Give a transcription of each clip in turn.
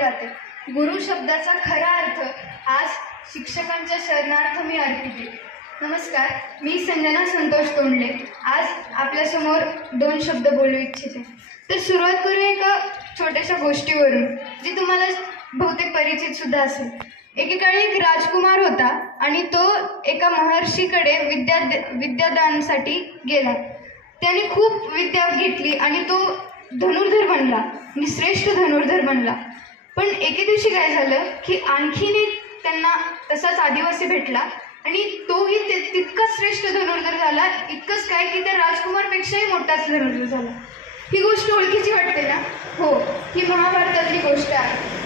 राहते. गुरु शब्दाचा खरा अर्थ आज शिक्षकांच्या शरणार्थ मी अर्पिते. नमस्कार, मी संजना संतोष तोंडले. आज आपल्यासमोर 2 शब्द बोलू इच्छिते. तर सुरुवात करूया एका छोट्याशा गोष्टीवरून, जी तुम्हाला बहुतेक परिचित सुद्धा असेल. एकेकाळी एक राजकुमार होता आणि तो एका महर्षीकडे विद्यादानासाठी गेला. त्याने खूप विद्या घेतली आणि तो धनुर्धर बनला आणि श्रेष्ठ धनुर्धर बनला. पण एके दिवशी काय झालं की आणखीन एक त्यांना तसाच आदिवासी भेटला आणि तोही तितकाच श्रेष्ठ धनुर्धर झाला. इतकंच काय की त्या राजकुमारपेक्षाही मोठाच धनुर्धर झाला. ही गोष्ट ओळखीची वाटते ना? हो, ही महाभारतातली गोष्ट आहे.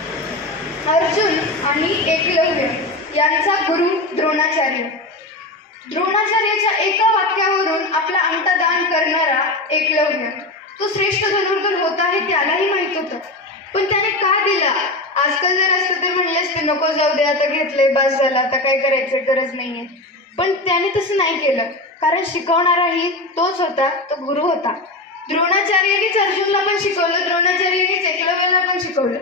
अर्जुन आणि एकलव्य यांचा गुरु द्रोणाचार्य. द्रोणाचार्याच्या एका वाक्यावरून आपला अंगठा दान करणारा एकलव्य, तो श्रेष्ठ धनुर्धर होता हे त्यालाही माहित होतं. पण त्याने का दिला? आजकाल जर असतं तर म्हणले असते नको जाऊ दे, आता घेतलंय बस झाला, आता काय करायचं गरज नाहीये. पण त्याने तसं नाही केलं, कारण शिकवणाराही तोच होता, तो गुरु होता. द्रोणाचार्यांनीच अर्जुनला पण शिकवलं, द्रोणाचार्यांनीच एकलव्याला पण शिकवलं.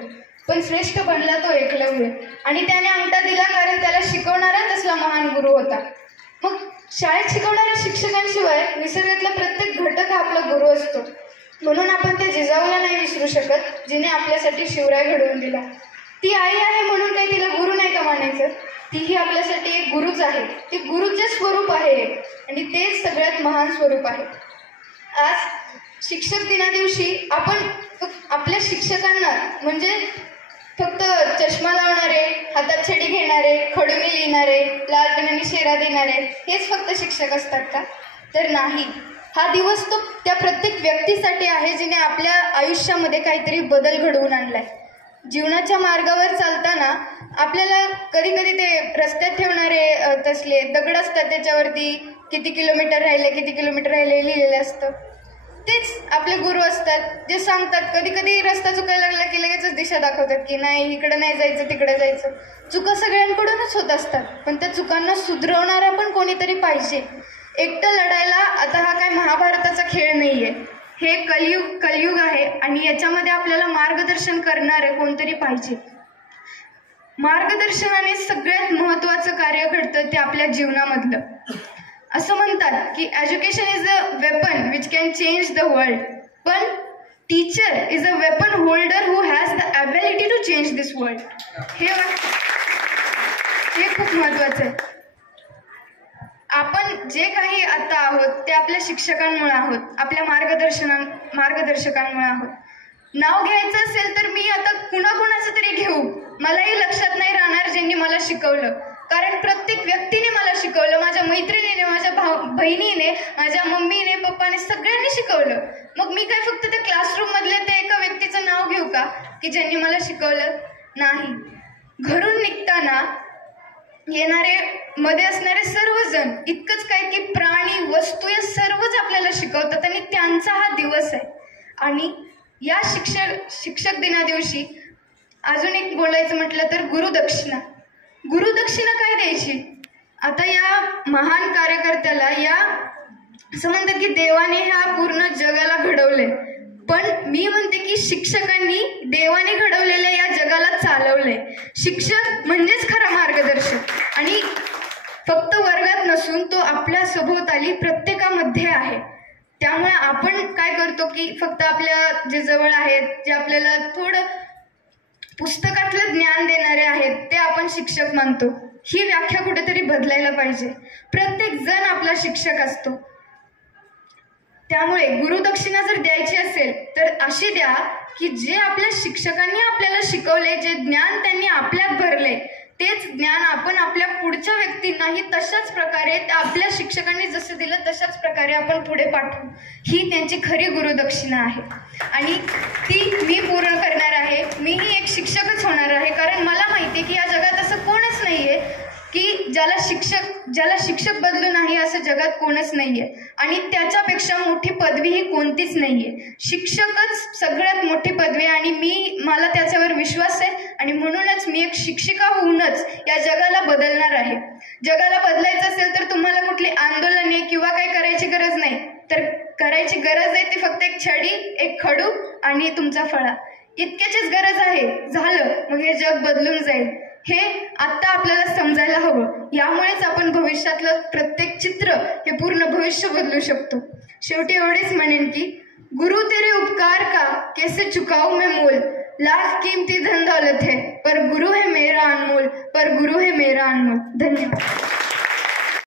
पण श्रेष्ठ बनला तो एकलव्य आणि त्याने अंगठा दिला कारण त्याला शिकवणारा तसला महान गुरु होता. मग शाळेत शिकवणाऱ्या शिक्षकांशिवाय निसर्गातला प्रत्येक घटक हा आपला गुरु असतो. म्हणून आपण त्या जिजाऊला नाही विसरू शकत, जिने आपल्यासाठी शिवराय घडवून दिला. ती आई आहे म्हणून काही तिला गुरु नाही का मानायचं? तीही आपल्यासाठी एक गुरुच आहे. ती गुरुचे स्वरूप आहे आणि तेच सगळ्यात महान स्वरूप आहे. आज शिक्षक दिना दिवशी आपण आपल्या शिक्षकांना, म्हणजे फक्त चष्मा लावणारे, हातात छडी घेणारे, खडूने लिहिणारे, लाल पेनाने शेरा देणारे हेच फक्त शिक्षक असतात का? तर नाही. हा दिवस तो त्या प्रत्येक व्यक्तीसाठी आहे जिने आपल्या आयुष्यामध्ये काहीतरी बदल घडवून आणलाय. जीवनाच्या मार्गावर चालताना आपल्याला कधी कधी ते रस्त्यात ठेवणारे तसले दगड असतात, त्याच्यावरती किती किलोमीटर राहिले लिहिलेलं असतं. तेच आपले गुरु असतात, जे सांगतात. कधी कधी रस्ता चुकायला लागला की लगेचच दिशा दाखवतात की नाही, इकडे नाही जायचं, तिकडे जायचं. चुका सगळ्यांकडूनच होत असतात, पण त्या चुकांना सुधरवणारा पण कोणीतरी पाहिजे. एकटं लढायला आता हा काय महाभारताचा खेळ नाहीये, हे कलियुग आहे आणि याच्यामध्ये आपल्याला मार्गदर्शन करणारे कोणतरी पाहिजे. मार्गदर्शनाने सगळ्यात महत्त्वाचं कार्य घडतं ते आपल्या जीवनामधलं. असं म्हणतात की education is a weapon which can change the world, पण teacher is a weapon holder who has the ability to change this world. हे खूप महत्त्वाचं आहे. आपण जे काही आता आहोत ते आपल्या शिक्षकांमुळे आहोत, आपल्या मार्गदर्शकांमुळे आहोत. नाव घ्यायचं असेल तर मी आता कुणाकुणाचं तरी घेऊ, मलाही लक्षात नाही राहणार ज्यांनी मला शिकवलं. कारण प्रत्येक व्यक्तीने मला शिकवलं. माझ्या मैत्रिणीने, माझ्या बहिणीने, माझ्या मम्मीने, पप्पाने, सगळ्यांनी शिकवलं. मग मी काय फक्त त्या क्लासरूम मधल्या त्या एका व्यक्तीचं नाव घेऊ का की ज्यांनी मला शिकवलं? नाही. घरून निघताना येणारे, मध्ये असणारे सर्वजण, इतकंच काय की प्राणी, वस्तू, या सर्वच आपल्याला शिकवतात आणि त्यांचा हा दिवस आहे. आणि या शिक्षक दिना दिवशी अजून एक बोलायचं म्हटलं तर गुरुदक्षिणा. गुरुदक्षिणा काय द्यायची? आता या महान कार्यकर्त्याला, या असं म्हणतात की देवाने ह्या पूर्ण जगाला घडवले, पण मी म्हणते की शिक्षकांनी देवाने घडवलेल्या या जगाला चालवलंय. शिक्षक म्हणजेच खरा मार्गदर्शक आणि फक्त वर्गात नसून तो आपल्या सभोवताली प्रत्येकामध्ये आहे. त्यामुळे आपण काय करतो की फक्त आपल्या जे जवळ आहेत, जे आपल्याला थोडं पुस्तकातलं ज्ञान देणारे आहेत, ते आपण शिक्षक मानतो. ही व्याख्या कुठेतरी बदलायला पाहिजे. प्रत्येक जण आपला शिक्षक असतो. त्यामुळे गुरुदक्षिणा जर द्यायची असेल तर अशी द्या की जे आपल्या शिक्षकांनी आपल्याला शिकवले, जे ज्ञान त्यांनी आपल्यात भरले, तेच ज्ञान आपण आपल्या पुढच्या व्यक्तींनाही तशाच प्रकारे, आपल्या शिक्षकांनी जसं दिलं तशाच प्रकारे आपण पुढे पाठवू. ही त्यांची खरी गुरुदक्षिणा आहे आणि ती मी पूर्ण करणार आहे. मीही एक शिक्षकच होणार आहे, कारण मला माहिती आहे की या जगात असं कोणच नाहीये की ज्याला शिक्षक बदलू नाही असं जगात कोणच नाहीये आणि त्याच्यापेक्षा मोठी पदवी ही कोणतीच नाहीये. शिक्षकच सगळ्यात मोठी पदवी आहे आणि मला त्याच्यावर विश्वास आहे आणि म्हणूनच मी एक शिक्षिका होऊनच या जगाला बदलणार आहे. जगाला बदलायचं असेल तर तुम्हाला कुठली आंदोलने किंवा काही करायची गरज नाही, तर करायची गरज आहे ती फक्त एक छडी, एक खडू आणि तुमचा फळा. इतक्याचीच गरज आहे, झालं मग हे जग बदलून जाईल, हे आत्ता आपल्याला समजायला हवं. यामुळेच आपण भविष्यातलं प्रत्येक चित्र हे पूर्ण भविष्य बदलू शकतो. शेवटी एवढेच म्हणेन की गुरु तेरे उपकार का कैसे चुकाऊं मैं मोल, लाख कीमती धन दौलत है पर गुरु है मेरा अनमोल, पर गुरु है मेरा अनमोल. धन्यवाद.